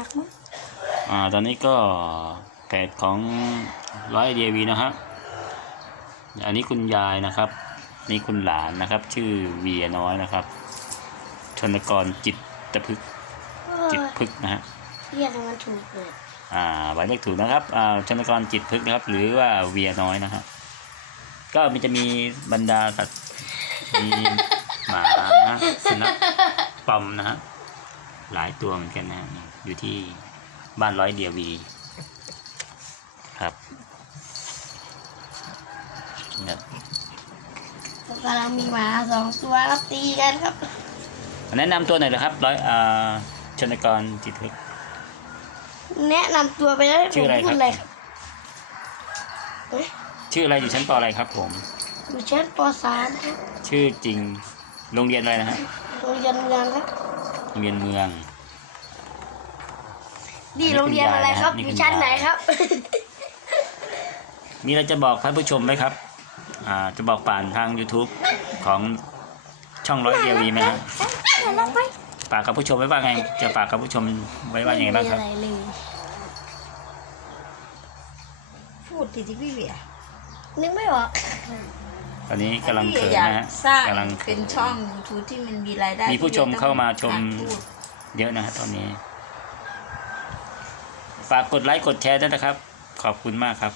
ากมั้งอ่าตอนนี้ก็เพจของร้อยเดียวีนะครับ อันนี้คุณยายนะครับ นี่คุณหลานนะครับ ชื่อเวียน้อยนะครับ ชนกรจิตตะพึกษ์จิตพึกษ์นะฮะเรียกให้มันถูกเลยอ่าหมายเลขถูกนะครับอ่าชนกรจิตพึกษ์นะครับ หรือว่าเวียน้อยนะฮะก็มันจะมีบรรดาสัตว์มีหมานะฮะสุนัขปอมนะฮะ หลายตัวเหมือนกันนะฮะอยู่ที่บ้านร้อยเดียวีครับครับกำลังมีหมาสองตัวครับตีกันครับ แนะนำตัวหน่อยนะครับร้อยอ่าชนกรจิตพึกษ์แนะนำตัวไปแล้วชื่ออะไรผมพูดครับเลยครับเอ๊ะชื่ออะไรอยู่ชั้นปอะไรครับผมอยู่ชั้นป .3 ครับชื่อจริงโรงเรียนอะไรนะฮะโรงเรียนเมืองครับโรง เรียนเมืองดีนี่คุณโรงเรียนอะไรครับยายนะอยู่นี่คุณชั้นยาย ไหนครับ มีอะไรจะบอกท่านผู้ชมไหมครับ อ่า จะบอกผ่านทาง YouTube ของช่องร้อยเดียววีไหมครับลงไปฝากกับผู้ชมไว้ว่าไง จะฝากกับผู้ชมไว้ว่าอย่างไรบ้างครับ ม่มีอะไรเลยพูดดีที่พี่เวียนึกไม่ออก ตอนนี้กำลังพี่เขินอยากนะฮะสร้างกำลังเป็นช่องยูทูบที่มันมีรายได้มีผู้ชมเข้ามาชมหัดพูดเยอะนะฮะตอนนี้ ฝากกดไลค์กดแชร์ด้วยนะครับ ขอบคุณมากครับ